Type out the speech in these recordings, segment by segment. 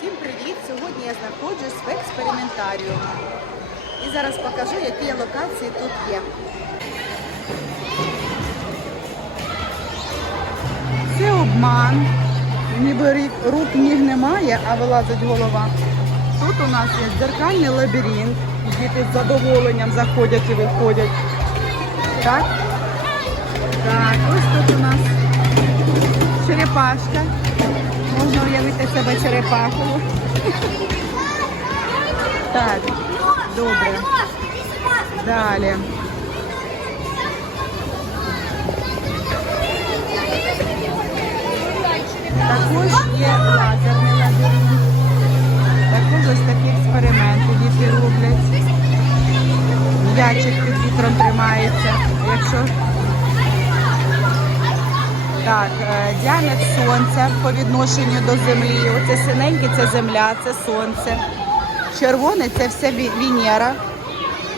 Всім привіт! Сьогодні я знаходжусь в експериментаріумі. І зараз покажу, які локації тут є. Це обман. Ніби рук ніг немає, а вилазить голова. Тут у нас є дзеркальний лабіринт. Діти з задоволенням заходять і виходять. Так? Так, ось тут у нас черепашка. Можна уявити себе черепахою. Так, добре. Далі. Також є лазерний лабіринт. Також ось такі експерименти діти роблять. М'ячик під вітром тримається. Якщо так, е, діаметр сонця по відношенню до землі. Оце синеньке це земля, це сонце. Червоне це все Венера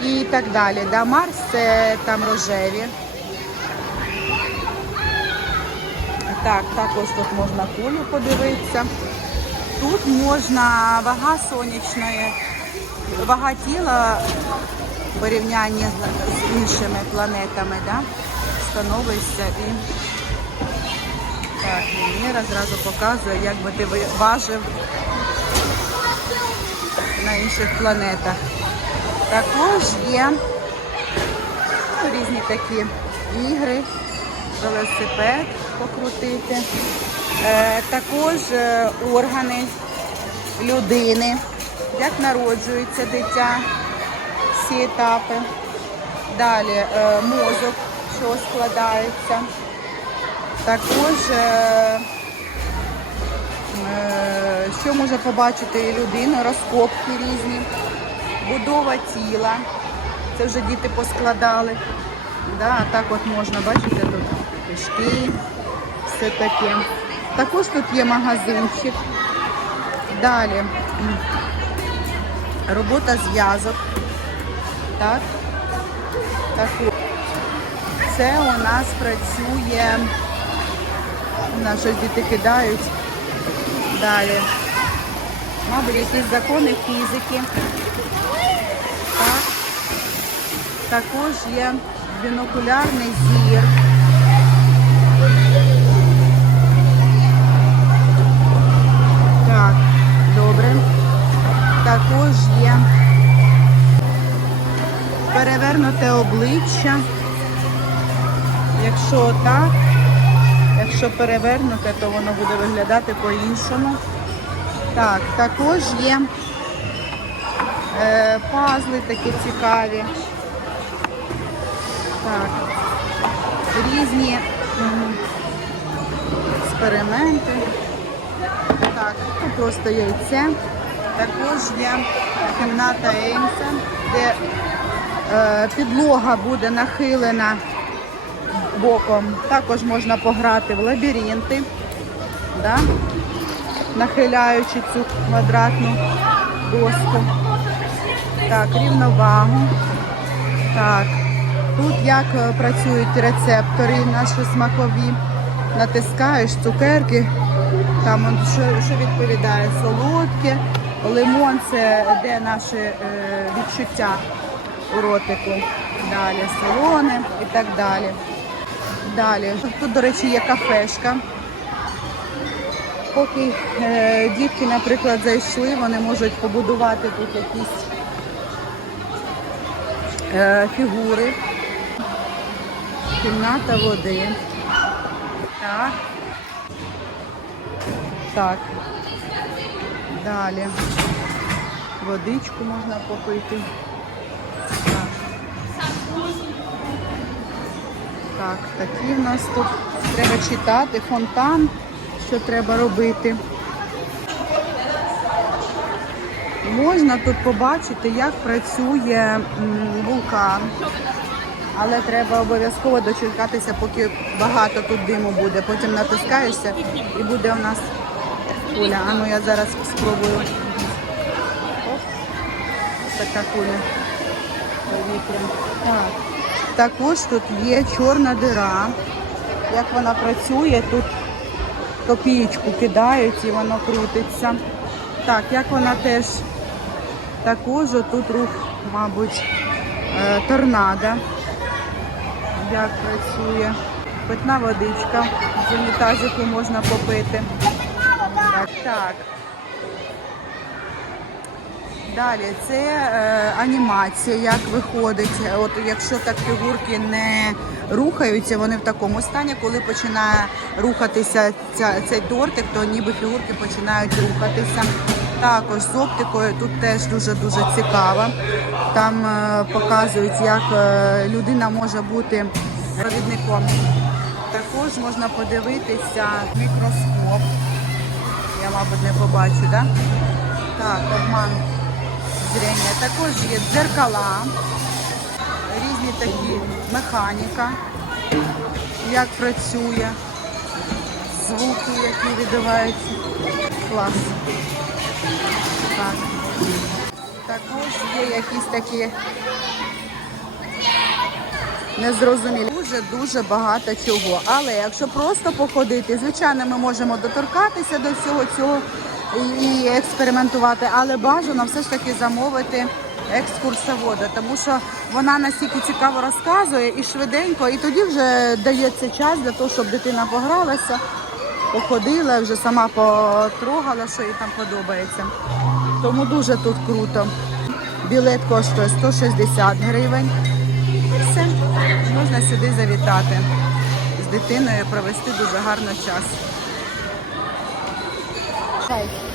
і так далі. Да, Марс це там рожеві. Так, також тут можна кулю подивитися. Тут можна вага сонячної, вага тіла в порівнянні з, іншими планетами, да? становишся і так, Венера зразу показує, як би ти важив на інших планетах. Також є ну, різні такі ігри, велосипед покрутити. Е, також е, органи людини, як народжується дитя, всі етапи. Далі е, мозок, що складається. Також, е, е, що може побачити людина, розкопки різні, будова тіла. Це вже діти поскладали. Да, так от можна, бачите, тут кишки, все таке. Також тут є магазинчик. Далі робота зв'язок. Так. Також. Це у нас працює. У нас щось діти кидають. Далі. Мабуть, якісь закони фізики. Так. Також є бінокулярний зір. Так, добре. Також є перевернуте обличчя. Якщо так, якщо перевернуте, то воно буде виглядати по-іншому. Так, також є е, пазли такі цікаві. Так, різні експерименти. Так, тут просто яйце. Також є кімната Еймса, де е, підлога буде нахилена боком. Також можна пограти в лабіринти, да? нахиляючи цю квадратну доску. Так, рівновагу. Так. Тут як е, працюють рецептори наші смакові. Натискаєш цукерки, там он, що, що відповідає солодке, лимон це де наші е, відчуття у ротику. Далі солоне і так далі. Далі. Тут, до речі, є кафешка. Поки е, дітки, наприклад, зайшли, вони можуть побудувати тут якісь е, фігури. Кімната води. Так. Так. Далі. Водичку можна попити. Так, такі в нас тут треба читати, фонтан, що треба робити. Можна тут побачити, як працює вулкан. Але треба обов'язково дочекатися, поки багато тут диму буде. Потім натискаєшся і буде у нас куля. А ну я зараз спробую. Оп. Така куля. Так. Також тут є чорна дира. Як вона працює, тут копієчку кидають і воно крутиться. Так, як вона теж також тут рух, мабуть, е, торнадо. Як працює. Питна водичка. З унітазику можна попити. Так, так. Далі це е, анімація, як виходить. От якщо так фігурки не рухаються, вони в такому стані, коли починає рухатися ця, цей тортик, то ніби фігурки починають рухатися. Також з оптикою тут теж дуже дуже цікаво. Там е, показують, як е, людина може бути провідником. Також можна подивитися мікроскоп. Я, мабуть, не побачу, так? Так, обман зрення. Також є дзеркала, різні такі механіка, як працює, звуки, які відбуваються. Клас. Так. Також є якісь такі незрозумілі. Дуже дуже багато чого. Але якщо просто походити, звичайно, ми можемо доторкатися до всього цього і- експериментувати, але бажано все ж таки замовити екскурсовода, тому що вона настільки цікаво розказує і швиденько, і тоді вже дається час для того, щоб дитина погралася, походила, вже сама потрогала, що їй там подобається. Тому дуже тут круто. Білет коштує 160 гривень. Все, можна сюди завітати з дитиною, провести дуже гарно час сайті.